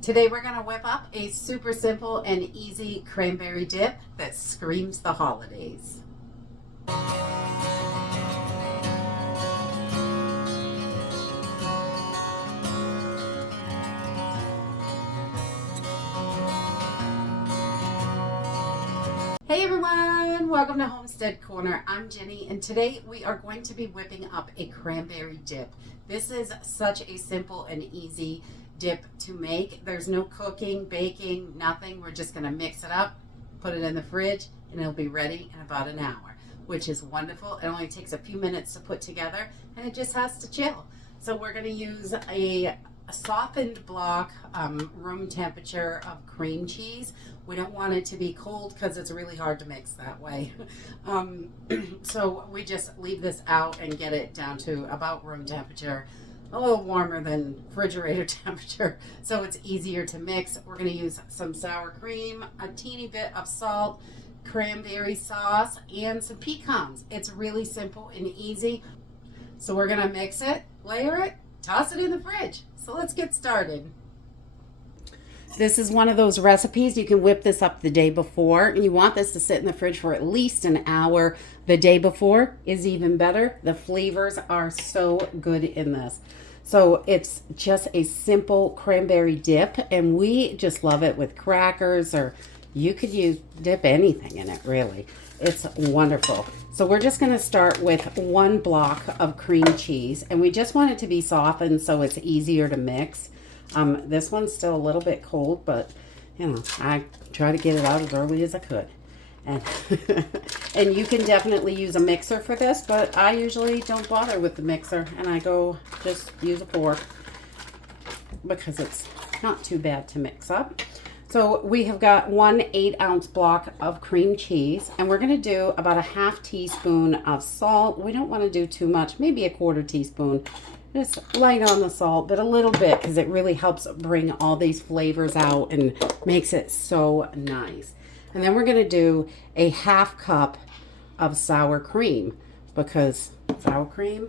Today we're going to whip up a super simple and easy cranberry dip that screams the holidays. Hey everyone, welcome to Homestead Corner. I'm Jenny and today we are going to be whipping up a cranberry dip. This is such a simple and easy dip to make. There's no cooking, baking, nothing. We're just going to mix it up, put it in the fridge, and it'll be ready in about an hour, which is wonderful. It only takes a few minutes to put together and it just has to chill. So we're going to use a softened block, room temperature of cream cheese. We don't want it to be cold because it's really hard to mix that way. So we just leave this out and get it down to about room temperature, a little warmer than refrigerator temperature, so it's easier to mix. We're going to use some sour cream, a teeny bit of salt, cranberry sauce, and some pecans. It's really simple and easy. So we're going to mix it, layer it, toss it in the fridge. So let's get started. This is one of those recipes. You can whip this up the day before. You want this to sit in the fridge for at least an hour. The day before is even better. The flavors are so good in this. So it's just a simple cranberry dip, and we just love it with crackers, or you could dip anything in it, really. It's wonderful. So we're just going to start with one block of cream cheese, and we just want it to be softened so it's easier to mix. This one's still a little bit cold, but you know, I try to get it out as early as I could. And and you can definitely use a mixer for this, but I usually don't bother with the mixer, and I go just use a fork because it's not too bad to mix up. So we have got 1 8-ounce block of cream cheese, and we're going to do about a half teaspoon of salt. We don't want to do too much, maybe a quarter teaspoon. Just light on the salt, but a little bit, because it really helps bring all these flavors out and makes it so nice. And then we're going to do a half cup of sour cream, because sour cream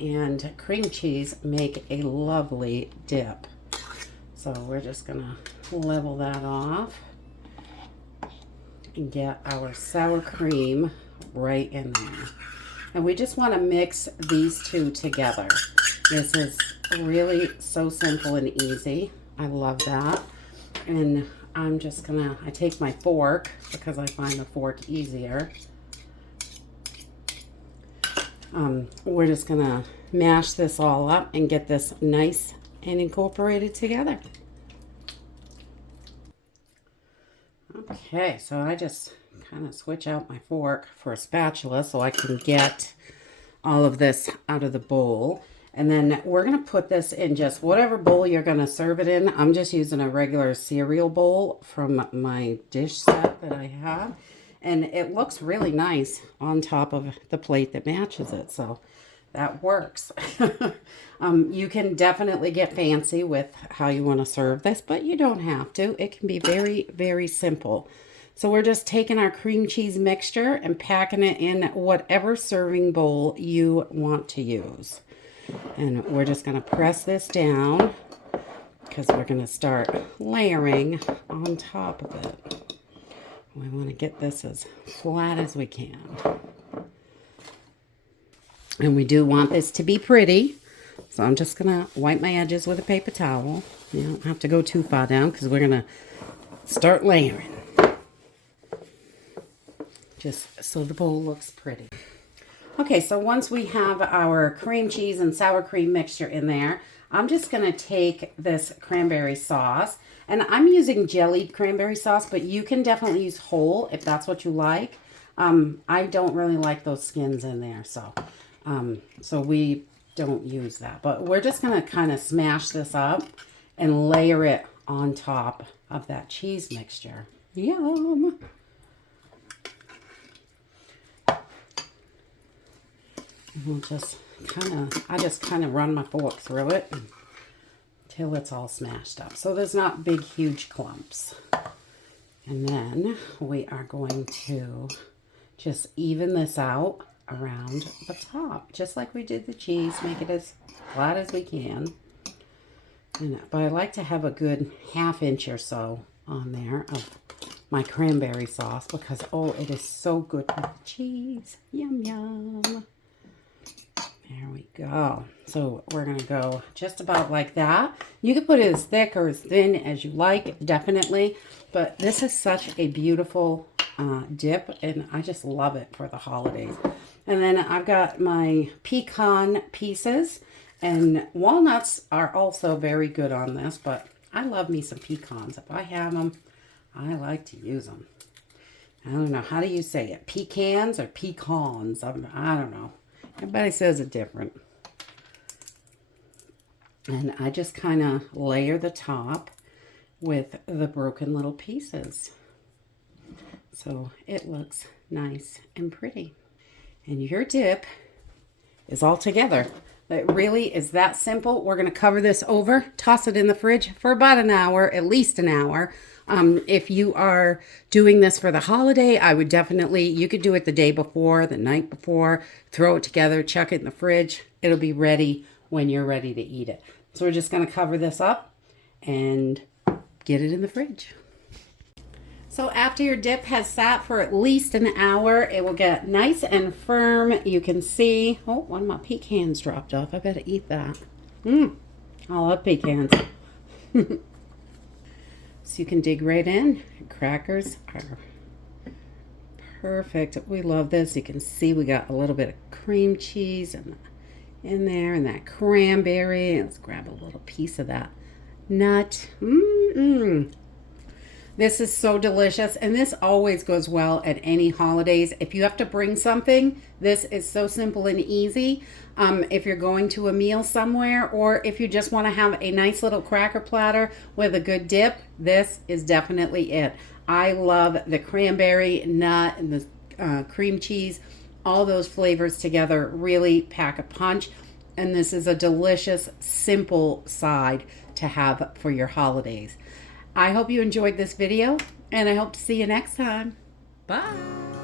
and cream cheese make a lovely dip. So we're just going to level that off and get our sour cream right in there. And we just want to mix these two together. This is really so simple and easy. I love that. And I'm just gonna, I take my fork because I find the fork easier. We're just gonna mash this all up and get this nice and incorporated together. Okay, so I just kind of switch out my fork for a spatula so I can get all of this out of the bowl. And then we're going to put this in just whatever bowl you're going to serve it in. I'm just using a regular cereal bowl from my dish set that I have. And it looks really nice on top of the plate that matches it. So that works. You can definitely get fancy with how you want to serve this, but you don't have to. It can be very, very simple. So we're just taking our cream cheese mixture and packing it in whatever serving bowl you want to use. And we're just going to press this down because we're going to start layering on top of it. We want to get this as flat as we can. And we do want this to be pretty. So I'm just going to wipe my edges with a paper towel. You don't have to go too far down because we're going to start layering. Just so the bowl looks pretty. Okay, so once we have our cream cheese and sour cream mixture in there, I'm just going to take this cranberry sauce, and I'm using jellied cranberry sauce, but you can definitely use whole if that's what you like. I don't really like those skins in there, so we don't use that. But we're just going to kind of smash this up and layer it on top of that cheese mixture. Yum! We'll just I just kind of run my fork through it until it's all smashed up. So there's not big, huge clumps. And then we are going to just even this out around the top, just like we did the cheese. Make it as flat as we can. But I like to have a good half-inch or so on there of my cranberry sauce because, oh, it is so good with the cheese. Yum, yum. There we go. So we're going to go just about like that. You can put it as thick or as thin as you like, definitely. But this is such a beautiful dip, and I just love it for the holidays. And then I've got my pecan pieces, and walnuts are also very good on this, but I love me some pecans. If I have them, I like to use them. I don't know. How do you say it? Pecans or pecans? I don't know. Everybody says it different. And I just kind of layer the top with the broken little pieces. So it looks nice and pretty. And your dip is all together. It really is that simple. We're going to cover this over, toss it in the fridge for about an hour, at least an hour. If you are doing this for the holiday, I would definitely, you could do it the day before, the night before, throw it together, chuck it in the fridge. It'll be ready when you're ready to eat it. So we're just going to cover this up and get it in the fridge. So after your dip has sat for at least an hour, it will get nice and firm. You can see, oh, one of my pecans dropped off. I better eat that. I love pecans. So you can dig right in. Crackers are perfect. We love this. You can see we got a little bit of cream cheese in there and that cranberry. Let's grab a little piece of that nut. This is so delicious, and this always goes well at any holidays. If you have to bring something, this is so simple and easy. If you're going to a meal somewhere, or if you just want to have a nice little cracker platter with a good dip, this is definitely it. I love the cranberry, nut, and the cream cheese. All those flavors together really pack a punch, and this is a delicious, simple side to have for your holidays. I hope you enjoyed this video, and I hope to see you next time. Bye.